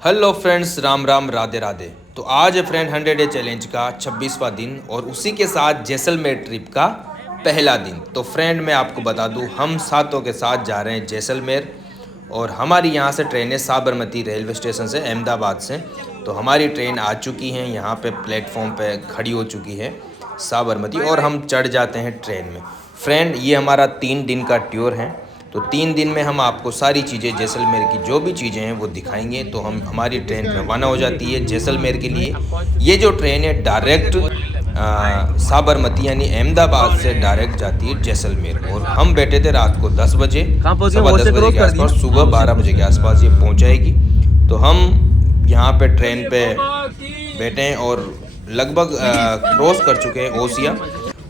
Hello friends, Ram Ram, Radhe Radhe. तो आज है फ्रेंड 100 डे चैलेंज का 26वां दिन और उसी के साथ जैसलमेर ट्रिप का पहला दिन। तो फ्रेंड मैं आपको बता दूं, हम सातों के साथ जा रहे हैं जैसलमेर और हमारी यहाँ से ट्रेन है साबरमती रेलवे स्टेशन से, अहमदाबाद से। तो हमारी ट्रेन आ चुकी है, यहाँ पे प्लेटफॉर्म पे खड़ी हो चुकी है साबरमती और हम चढ़ जाते हैं ट्रेन में। फ्रेंड ये हमारा 3 दिन का टूर है। तो 3 दिन में हम आपको सारी चीज़ें जैसलमेर की जो भी चीज़ें हैं वो दिखाएंगे। तो हम हमारी ट्रेन रवाना हो जाती है जैसलमेर के लिए। ये जो ट्रेन है डायरेक्ट साबरमती यानी अहमदाबाद से डायरेक्ट जाती है जैसलमेर। और हम बैठे थे रात को 10 बजे, सवा 10 बजे के आसपास, सुबह 12 बजे के आसपास ये पहुंच जाएगी। तो हम यहाँ पे ट्रेन पे बैठे हैं और लगभग क्रॉस कर चुके हैं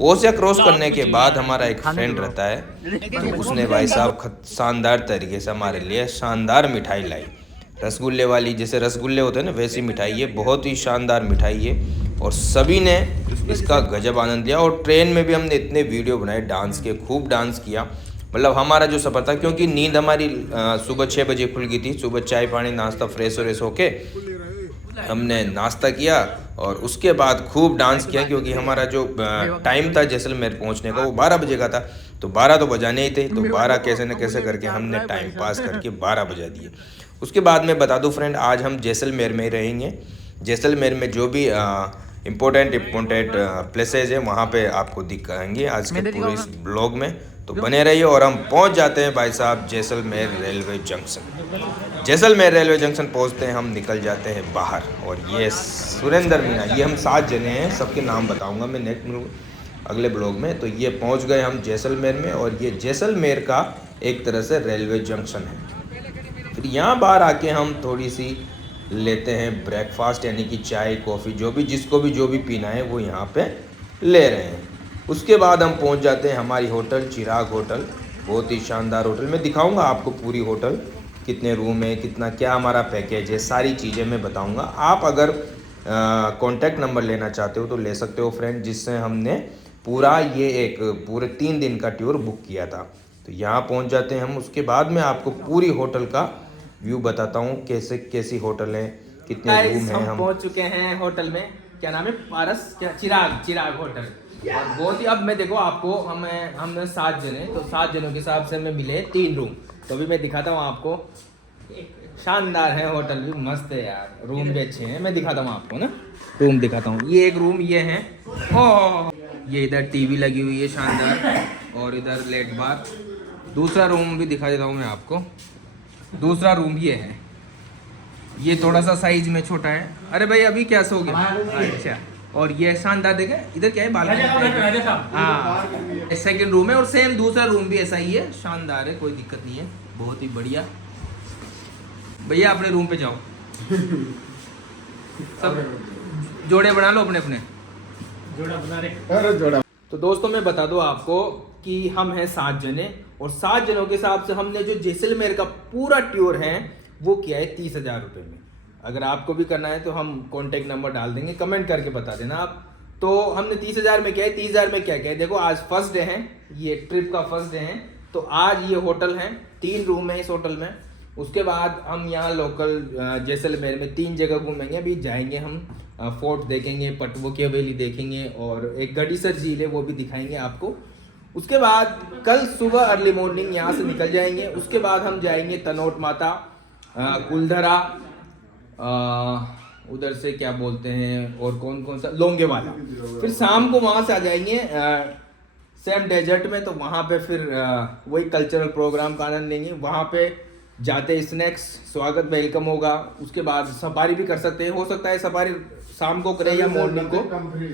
ओसिया क्रॉस करने के बाद हमारा एक फ्रेंड रहता है, तो उसने भाई साहब शानदार तरीके से हमारे लिए शानदार मिठाई लाई, रसगुल्ले वाली। जैसे रसगुल्ले होते हैं ना वैसी मिठाई है, बहुत ही शानदार मिठाई है और सभी ने इसका गजब आनंद लिया। और ट्रेन में भी हमने इतने वीडियो बनाए डांस के, खूब डांस किया। मतलब हमारा जो सफ़र था, क्योंकि नींद हमारी सुबह 6 बजे खुल गई थी। सुबह चाय पानी नाश्ता फ्रेश व्रेश होके हमने नाश्ता किया और उसके बाद खूब डांस किया, क्योंकि हमारा जो टाइम था जैसलमेर पहुंचने का वो 12 बजे का था। तो 12 तो बजाने ही थे, तो 12 कैसे न कैसे करके हमने टाइम पास करके 12 बजा दिए। उसके बाद मैं बता दूं फ्रेंड, आज हम जैसलमेर में ही रहेंगे। जैसलमेर में जो भी इम्पोर्टेंट प्लेसेस हैं वहाँ पे आपको दिखाएंगे आज के पूरे इस ब्लॉग में। तो बने रहिए और हम पहुँच जाते हैं भाई साहब Jaisalmer railway junction. Jaisalmer railway junction पहुंचते हैं हम, निकल जाते हैं बाहर। और ये सुरेंद्र मीना, ये हम 7 जने हैं, सबके नाम बताऊंगा मैं नेक्स्ट अगले ब्लॉग में। तो ये पहुंच गए हम जैसलमेर में और ये जैसलमेर का एक तरह से रेलवे जंक्शन है। फिर यहाँ बाहर आके हम थोड़ी सी लेते हैं ब्रेकफास्ट, यानी कि चाय कॉफ़ी, जो भी जिसको भी जो भी पीना है वो यहाँ पे ले रहे हैं। उसके बाद हम पहुँच जाते हैं हमारी होटल, चिराग होटल। बहुत ही शानदार होटल, मैं दिखाऊँगा आपको पूरी होटल, कितने रूम है, कितना क्या हमारा पैकेज है, सारी चीज़ें मैं बताऊंगा। आप अगर कॉन्टैक्ट नंबर लेना चाहते हो तो ले सकते हो फ्रेंड, जिससे हमने पूरा ये एक पूरे 3 दिन का टूर बुक किया था। तो यहाँ पहुँच जाते हैं हम। उसके बाद मैं आपको पूरी होटल का व्यू बताता हूँ, कैसे कैसी होटल है, कितने रूम हैं। हम पहुँच चुके हैं होटल में, क्या नाम है, पारस क्या, चिराग होटल। और बहुत ही, अब मैं देखो आपको, हम 7 जने, तो 7 जनों के हिसाब से हमें मिले 3 रूम। तो अभी मैं दिखाता हूँ आपको, शानदार है होटल, भी मस्त है यार, रूम भी अच्छे हैं। मैं दिखाता हूँ आपको ना, रूम दिखाता हूँ। ये एक रूम ये है, ओह ये इधर टीवी लगी हुई है शानदार, और इधर लेट बार। दूसरा रूम भी दिखा देता हूँ मैं आपको। दूसरा रूम ये है, ये थोड़ा सा साइज में छोटा है। अरे भाई अभी क्या सो गया? अच्छा। और ये शानदार, देखे इधर क्या है, बालकनी। हाँ, सेकंड रूम है और सेम दूसरा रूम भी ऐसा ही है, शानदार है, कोई दिक्कत नहीं है, बहुत ही बढ़िया। भैया अपने रूम पे जाओ, सब जोड़े बना लो अपने अपने। जोड़ा बना रहे। तो दोस्तों मैं बता दूं आपको कि हम हैं 7 जने और 7 जनों के हिसाब से हमने जो जैसलमेर का पूरा टूर है वो किया है 30,000 रुपये में। अगर आपको भी करना है तो हम कॉन्टेक्ट नंबर डाल देंगे, कमेंट करके बता देना आप। तो हमने 30,000 में किया है। 30,000 में क्या किया है, देखो आज फर्स्ट डे है, ये ट्रिप का फर्स्ट डे है। तो आज ये होटल है, 3 रूम है इस होटल में। उसके बाद हम यहाँ लोकल जैसलमेर में 3 जगह घूमेंगे। अभी जाएंगे हम फोर्ट देखेंगे, पटवो की हवेली देखेंगे और एक गड़ीसर झील है वो भी दिखाएंगे आपको। उसके बाद कल सुबह अर्ली मॉर्निंग यहाँ से निकल जाएंगे। उसके बाद हम जाएंगे तनोट माता, कुलधरा, उधर से क्या बोलते हैं और कौन कौन सा, लोंगेवाला। फिर शाम को वहाँ से आ जाएंगे सेम डेजर्ट में। तो वहाँ पे फिर वही कल्चरल प्रोग्राम का आनंद लेंगे। वहाँ पे जाते स्नैक्स, स्वागत वेलकम होगा। उसके बाद सफारी भी कर सकते हैं, हो सकता है सफारी शाम को करें या मॉर्निंग को,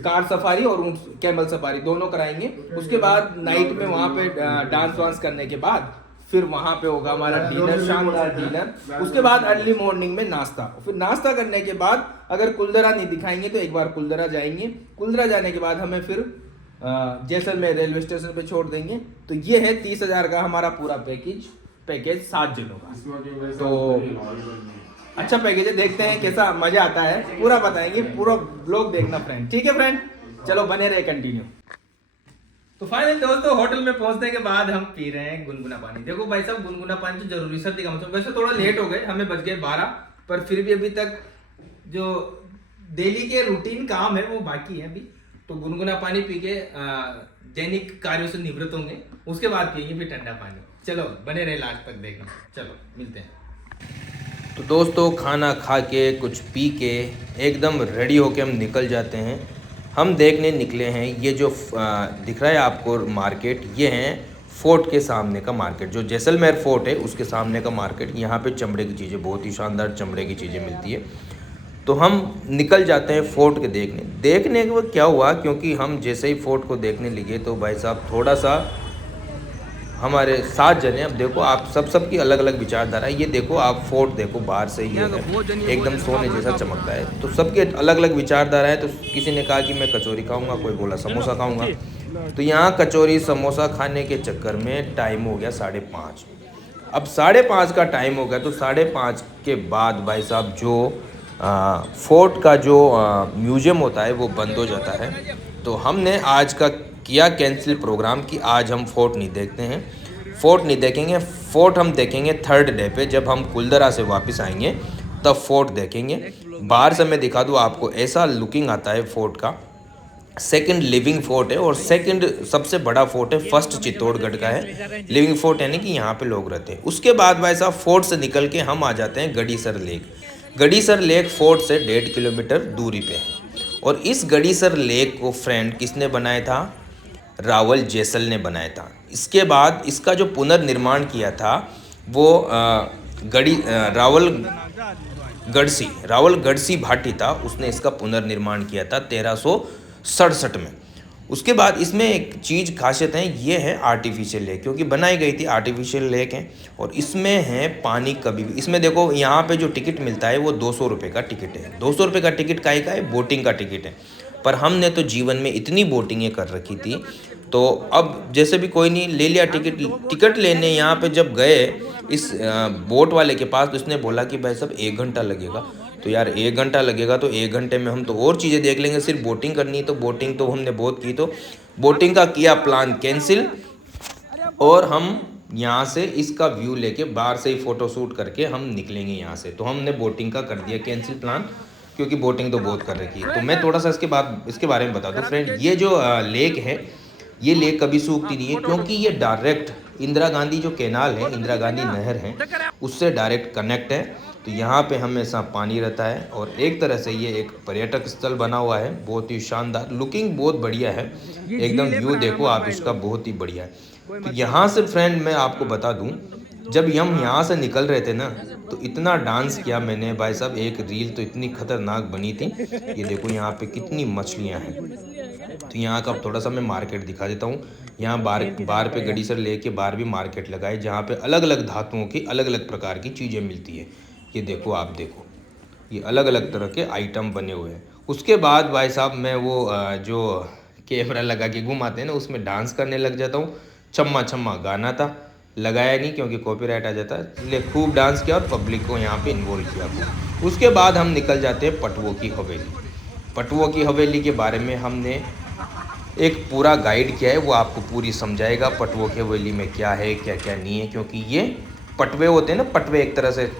कार सफारी और कैमल सफारी दोनों कराएंगे। उसके बाद नाइट में वहाँ पे डांस वांस करने के बाद फिर वहाँ पे होगा हमारा डिनर, शानदार डिनर। उसके बाद अर्ली मॉर्निंग में नाश्ता। फिर नाश्ता करने के बाद अगर कुलधरा नहीं दिखाएंगे तो एक बार कुलधरा जाएंगे। कुलधरा जाने के बाद हमें फिर जैसलमेर रेलवे स्टेशन पे छोड़ देंगे। तो ये है 30,000 का हमारा पूरा पैकेज 7 जनों का। तो अच्छा पैकेज है, देखते हैं कैसा मजा आता है, पूरा बताएंगे, पूरा ब्लॉग देखना फ्रेंड। ठीक है फ्रेंड, चलो बने रहे कंटिन्यू। तो फाइनल दोस्तों होटल में पहुंचने के बाद हम पी रहे हैं गुनगुना पानी। देखो भाई साहब, गुनगुना पानी तो जरूरी, सर्दी का मौसम। वैसे थोड़ा लेट हो गए, हमें बज गए 12 पर फिर भी अभी तक जो डेली के रूटीन काम है वो बाकी है अभी। तो गुनगुना पानी पी के दैनिक कार्यों से निवृत्त होंगे, उसके बाद पियेंगे फिर ठंडा पानी। चलो बने रहे लास्ट तक देखना, चलो मिलते हैं। तो दोस्तों खाना खा के कुछ पी के एकदम रेडी होके हम निकल जाते हैं। हम देखने निकले हैं ये जो दिख रहा है आपको मार्केट, ये है फोर्ट के सामने का मार्केट, जो जैसलमेर फोर्ट है उसके सामने का मार्केट। यहाँ पे चमड़े की चीज़ें, बहुत ही शानदार चमड़े की चीज़ें मिलती है। तो हम निकल जाते हैं फोर्ट के देखने के बाद क्या हुआ, क्योंकि हम जैसे ही फोर्ट को देखने लगे तो भाई साहब थोड़ा सा हमारे 7 जने, अब देखो आप सबकी अलग अलग विचारधारा है। ये देखो आप फोर्ट देखो बाहर से ही है, एकदम सोने जैसा चमकता है। तो सबके अलग अलग विचारधारा है। तो किसी ने कहा कि मैं कचौरी खाऊंगा, कोई बोला समोसा खाऊंगा। तो यहाँ कचौरी समोसा खाने के चक्कर में टाइम हो गया 5:30। अब 5:30 का टाइम हो गया, तो 5:30 के बाद भाई साहब जो फोर्ट का जो म्यूज़ियम होता है वो बंद हो जाता है। तो हमने आज का किया कैंसिल प्रोग्राम कि आज हम फोर्ट नहीं देखते हैं, फोर्ट नहीं देखेंगे। फोर्ट हम देखेंगे 3rd डे पे, जब हम कुलदरा से वापस आएंगे तब फोर्ट देखेंगे। बाहर से मैं दिखा दूँ आपको, ऐसा लुकिंग आता है फोर्ट का। 2nd लिविंग फोर्ट है और 2nd सबसे बड़ा फोर्ट है। 1st चित्तौड़गढ़ का है लिविंग फोर्ट, यानी कि यहाँ पे लोग रहते हैं। उसके बाद भाई साहब फोर्ट से निकल के हम आ जाते हैं Gadisar lake. Gadisar lake fort से 1.5 किलोमीटर दूरी पे है। और इस गड़ीसर लेक को फ्रेंड किसने बनाया था? रावल जैसल ने बनाया था। इसके बाद इसका जो पुनर्निर्माण किया था वो रावल गढ़सी भाटी था, उसने इसका पुनर्निर्माण किया था 1367 में। उसके बाद इसमें एक चीज़ खासियत है, ये है आर्टिफिशियल लेक, क्योंकि बनाई गई थी आर्टिफिशियल लेक है। और इसमें है पानी कभी भी, इसमें देखो यहाँ पे जो टिकट मिलता है वो 200 रुपये का टिकट है। 200 रुपये का टिकट काहे का है? बोटिंग का टिकट है। पर हमने तो जीवन में इतनी बोटिंगें कर रखी थी, तो अब जैसे भी कोई नहीं, ले लिया टिकट लेने। यहाँ पे जब गए इस बोट वाले के पास, तो इसने बोला कि भाई साहब 1 घंटा लगेगा। तो यार 1 घंटा लगेगा तो 1 घंटे में हम तो और चीज़ें देख लेंगे, सिर्फ बोटिंग करनी है। तो बोटिंग तो हमने बहुत की, तो बोटिंग का किया प्लान कैंसिल। और हम यहाँ से इसका व्यू लेके बाहर से ही फ़ोटो शूट करके हम निकलेंगे यहाँ से। तो हमने बोटिंग का कर दिया कैंसिल प्लान, क्योंकि बोटिंग तो बहुत कर रखी है। तो मैं थोड़ा सा इसके बारे में बता दूँ फ्रेंड। ये जो लेक है, ये लेक कभी सूखती नहीं है, क्योंकि ये डायरेक्ट इंदिरा गांधी जो कैनाल है, इंदिरा गांधी नहर है, उससे डायरेक्ट कनेक्ट है। तो यहाँ पे हमेशा पानी रहता है। और एक तरह से ये एक पर्यटक स्थल बना हुआ है, बहुत ही शानदार, लुकिंग बहुत बढ़िया है, एकदम व्यू देखो आप इसका, बहुत ही बढ़िया है। तो यहाँ से फ्रेंड मैं आपको बता दूँ, जब हम यहाँ से निकल रहे थे ना, तो इतना डांस किया मैंने भाई साहब। एक रील तो इतनी खतरनाक बनी थी। ये देखो यहाँ पे कितनी मछलियाँ हैं। तो यहाँ का थोड़ा सा मैं मार्केट दिखा देता हूँ। यहाँ बाहर पे गड़ीसर लेक के बाहर भी मार्केट लगा है, जहाँ पे अलग अलग धातुओं की अलग अलग प्रकार की चीज़ें मिलती है। ये देखो आप देखो, ये अलग अलग तरह के आइटम बने हुए हैं। उसके बाद भाई साहब मैं वो जो कैमरा लगा के घुमाते हैं ना, उसमें डांस करने लग जाता हूँ। छम्मा छम्मा गाना था, लगाया नहीं क्योंकि कॉपीराइट आ जाता है, इसलिए खूब डांस किया और पब्लिक को यहाँ पे इन्वॉल्व किया। उसके बाद हम निकल जाते हैं पटवों की हवेली। पटवों की हवेली के बारे में हमने एक पूरा गाइड किया है, वो आपको पूरी समझाएगा पटवों की हवेली में क्या है क्या क्या नहीं है। क्योंकि ये पटवे होते हैं ना, पटवे एक तरह से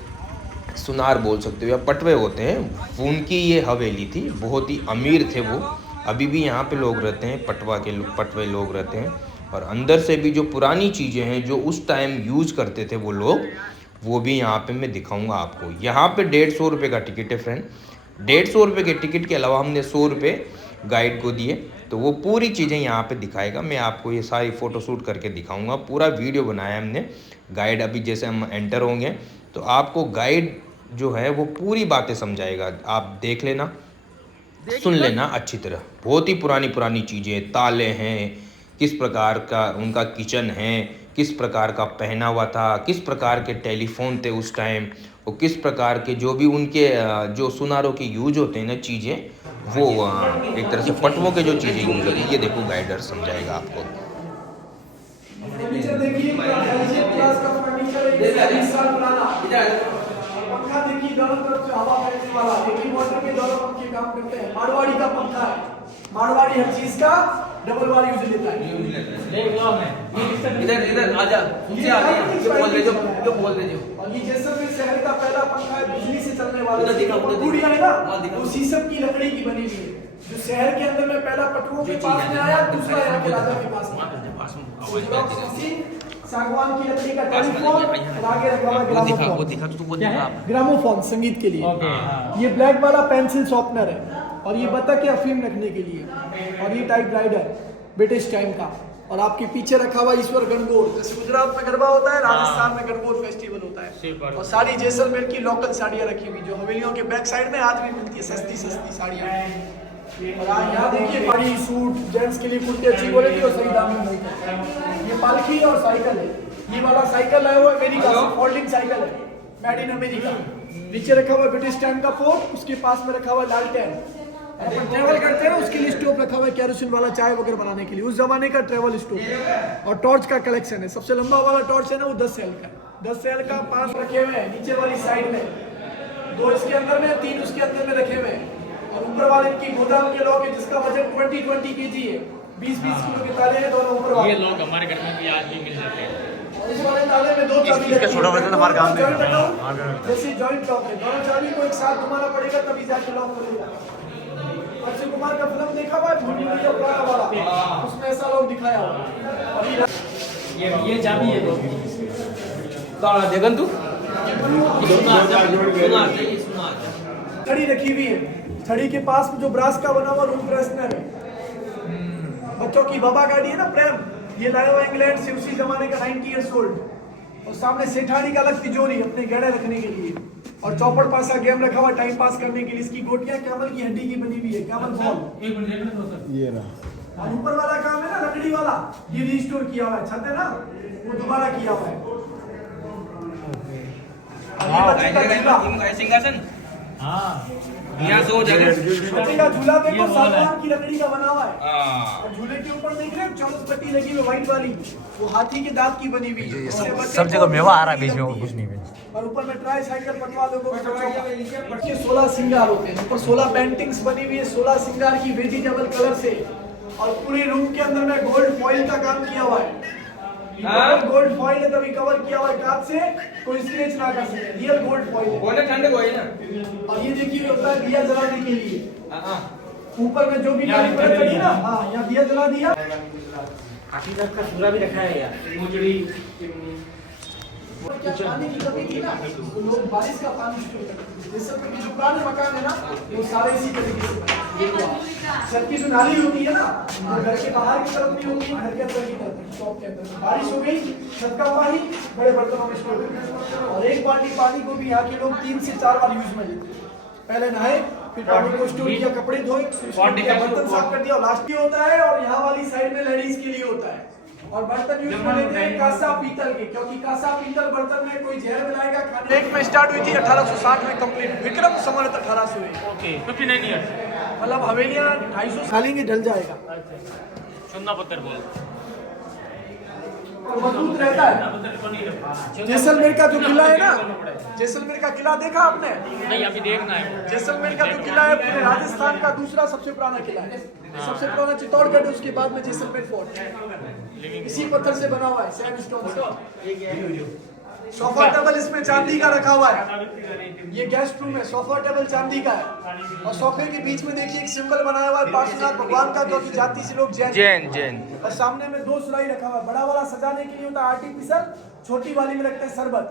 सुनार बोल सकते हो या पटवे होते हैं, उनकी ये हवेली थी। बहुत ही अमीर थे वो, अभी भी यहाँ पे लोग रहते हैं, पटवे लोग रहते हैं। और अंदर से भी जो पुरानी चीज़ें हैं जो उस टाइम यूज करते थे वो लोग, वो भी यहाँ पे मैं दिखाऊंगा आपको। यहाँ पे 150 रुपये का टिकट है फ्रेंड। 150 रुपये के टिकट के अलावा हमने 100 रुपये गाइड को दिए, तो वो पूरी चीज़ें यहाँ पे दिखाएगा। मैं आपको ये सारी फ़ोटो शूट करके दिखाऊंगा, पूरा वीडियो बनाया हमने। गाइड अभी जैसे हम एंटर होंगे तो आपको गाइड जो है वो पूरी बातें समझाएगा, आप देख लेना, सुन लेना अच्छी तरह। बहुत ही पुरानी पुरानी चीज़ें, ताले हैं, किस प्रकार का उनका किचन है, किस प्रकार का पहनावा था, किस प्रकार के टेलीफोन थे उस टाइम, और किस प्रकार के जो भी उनके जो सुनारों के यूज होते हैं ना चीज़ें, वो एक तरह से पटवों के जो चीज़ें यूज होती है, ये देखो गाइडर समझाएगा आपको। पंखा देखिए, दोनों तरफ से हवा फेंकने वाला, एक ही मोटर के दोनों पंखे काम करते हैं। मारवाड़ी का पंखा है, मारवाड़ी हर चीज का डबल बार यूज लेता है। इधर इधर आजा, तुमसे आ गया, ये बोल दे जो, ये बोल दे जो। और ये जैसलमेर शहर का पहला पंखा है, बिजली से चलने वाला। उधर दिखा, उधर गुड़िया है ना, हाँ, दिखा। वो शीशम की लकड़ी की बनी हुई है, जो शहर के अंदर में पहला पटुओं के पास में आया, दूसरा यहाँ के राजा के पास में। सागवान की लकड़ी का टेलीफोन, और आगे रखा हुआ ग्रामोफोन। वो दिखा तो वो दिखा। ग्रामोफोन संगीत के लिए। ये ब्लैक वाला पेंसिल शॉर्पनर है, और ये बतख या अफीम रखने के लिए। और ये टाइप राइडर ब्रिटिश टाइम का। और आपके पीछे रखा हुआ ईश्वर गणगौर, जैसे गुजरात में गरबा होता है, राजस्थान में गणगौर फेस्टिवल होता है। और सारी जैसलमेर की लोकल साड़ियाँ रखी हुई, जो हवेलियों के बैक साइड में आज भी मिलती है, सस्ती सस्ती साड़ियाँ। और यहाँ देखिए साड़ी, सूट, जेंट्स के लिए कुर्ते अच्छी क्वालिटी और सही दाम में मिलते हैं। ये पालकी और साइकिल है, ये वाला साइकिल है वो अमेरिका से, फोल्डिंग साइकिल है, मेड इन अमेरिका। नीचे रखा हुआ ब्रिटिश टाइम का फोर्ट, उसके पास में रखा हुआ लालटेन। अपन ट्रेवल करते हैं ना, उसके लिए स्टोव रखा हुआ है, केरोसिन वाला चाय वगैरह बनाने के लिए, उस जमाने का ट्रेवल स्टोव। और टॉर्च का कलेक्शन है, सबसे लंबा वाला टॉर्च है ना, वो 10 सेल का, 10 सेल का 5 रखे हुए हैं नीचे वाली साइड में, 2 इसके अंदर में, 3 उसके अंदर में रखे हुए हैं। और ऊपर वाले इनकी गोदाम के लोग हैं, जिसका वजन 20 kg है, 20 किलो के ताले हैं दोनों ऊपर वाले। ये लोग हमारे घर में भी आज भी मिल जाते हैं। और इस वाले ताले में 2 चाबी इसका छोटा वजन हमारे गांव में जॉइंट है। लॉक, जैसे जॉइंट लॉक है, दोनों चाबी को एक साथ घुमाना पड़ेगा तभी जाके लॉक खुलेगा। अक्षय कुमार का फिल्म देखा हुआ है, भूल भुलैया पुराना वाला, उसमें ऐसा लोग दिखाया हुआ। और ये चाबी है दो। ताला देखन तू छड़ी रखी हुई है, छड़ी के पास में जो ब्रास का बना हुआ रूम फ्रेशनर है, बच्चों की बाबा गाड़ी है ना प्रेम, ये लाया हुआ इंग्लैंड से, उसी जमाने का 90 ईयर्स ओल्ड। और सामने सेठानी का अलग तिजोरी अपने गहने रखने के लिए। और चौपड़ पासा गेम रखा हुआ टाइम पास करने के लिए। इसकी गोटियां कैमल की हड्डी की बनी हुई है, कैमल बॉल। ये रहा। और ऊपर वाला काम है ना लकड़ी वाला, ये रिस्टोर किया हुआ है, छत है ना वो दोबारा किया हुआ है। और ये बच्चे का झूला, सिंहासन हाँ, यहाँ सो जगह। बच्चे का झूला देखो, सागवान की लकड़ी का बना हुआ है। और झूले के ऊपर देख रहे हो चौंस पट्टी लगी हुई व्हाइट वाली, वो हाथी के दांत की बनी हुई है। सब जगह मेवा आ रहा है बीच में, वो कुछ नहीं है। और ऊपर में ट्राई साइकिल पटवा लोगों को 16 सिंगार होते हैं, ऊपर 16 पेंटिंग्स बनी हुई है, 16 सिंगार की वेजिटेबल कलर से। और पूरे रूम के अंदर में गोल्ड फॉइल का काम किया हुआ है, गोल्ड फॉइल है तभी कवर किया हुआ है, कांच से कोई स्क्रैच ना कर सके, रियल गोल्ड फॉइल है। बोले ठंडे को है ना। और ये देखिए होता है दिया जलाने के लिए, ऊपर में जो भी काली परत चढ़ी ना, हाँ यहाँ दिया जला दिया। हकीकत का सूरा भी रखा है यार। क्या पानी की कमी थी ना, तो लोग बारिश का पानी स्टोर करते थे। जैसे कि जो पुराने मकान है ना, वो सारे इसी तरीके से बने। छत की जो नाली होती है ना, वो घर के बाहर की तरफ नहीं होती, घर के अंदर की तरफ, शॉप के अंदर। बारिश हो गई, छत का पानी बड़े बर्तनों में स्टोर करते। और एक बाल्टी पानी को भी यहाँ के लोग 3 से 4 बार यूज में लेते हैं। पहले नहाए, फिर पानी को स्टोर किया, कपड़े धोए, बर्तन साफ कर दिया। और लास्ट में होता है, और यहाँ वाली साइड में लेडीज के लिए होता है। और बर्तन यूज में लेते हैं कांसा पीतल के, क्योंकि कांसा पीतल बर्तन में कोई जहर मिलाएगा खाने। एक में स्टार्ट हुई थी 1860 में कंप्लीट, विक्रम संवत 1800 में। Okay, 59 years. मतलब हवेलियां 250 खालेंगे ढल जाएगा, चुन्ना पत्थर बोल। और मजबूत रहता है। जैसलमेर का जो किला है ना, जैसलमेर का किला देखा आपने? नहीं, अभी देखना है। जैसलमेर का जो किला है पूरे राजस्थान का दूसरा सबसे पुराना किला है। सबसे पुराना चित्तौड़गढ़, उसके बाद में जैसलमेर फोर्ट। इसी पत्थर से बना हुआ है, सैंडस्टोन से। सोफा टेबल इसमें चांदी का रखा हुआ है। ये गेस्ट रूम है, सोफा टेबल चांदी का है। और सोफे के बीच में देखिए एक सिंबल बनाया हुआ है पार्श्वनाथ भगवान का, जो कि जाति से लोग जैन। और सामने में 2 सुराही रखा हुआ है। बड़ा वाला सजाने के लिए होता है आर्टिफिशियल, छोटी वाली में रखते हैं शरबत।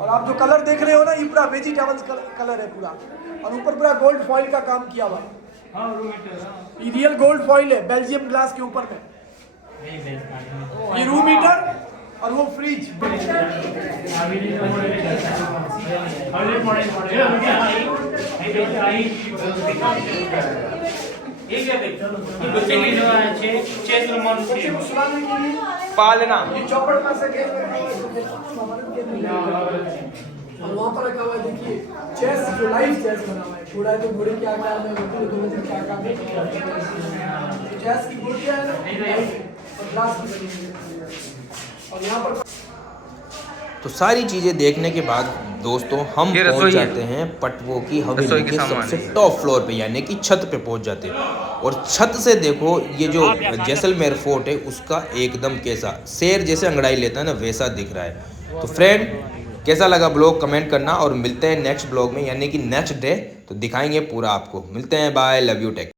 और आप जो कलर देख रहे हो ना, ये पूरा वेजिटेबल्स कलर है पूरा। और ऊपर पूरा गोल्ड फॉइल का काम किया हुआ है। ये रियल गोल्ड फॉइल है, बेल्जियम ग्लास के ऊपर में। ये रूम हीटर और वो फ्रिज। पालना ये चौपड़ में से गेम और वहाँ पर रखा हुआ है, देखिए चेस, जो लाइव चेस बना हुआ है। घोड़ा है तो घोड़े के आकार में, घोड़े के आकार में। चेस की गोटियां है ना, और ग्लास की बनी हुई है। और यहाँ पर तो सारी चीज़ें देखने के बाद दोस्तों हम ये रसोई पहुंच है। जाते हैं पटवो की रसोई हवेली के के सामान सबसे है। टॉप फ्लोर पे, यानी कि छत पे पहुंच जाते हैं। और छत से देखो ये जो जैसलमेर फोर्ट है उसका एकदम कैसा शेर जैसे अंगड़ाई लेता है ना वैसा दिख रहा है। तो फ्रेंड कैसा लगा ब्लॉग कमेंट करना, और मिलते हैं नेक्स्ट ब्लॉग में यानी कि नेक्स्ट डे, तो दिखाएंगे पूरा आपको। मिलते हैं, बाय, लव यू, टेक।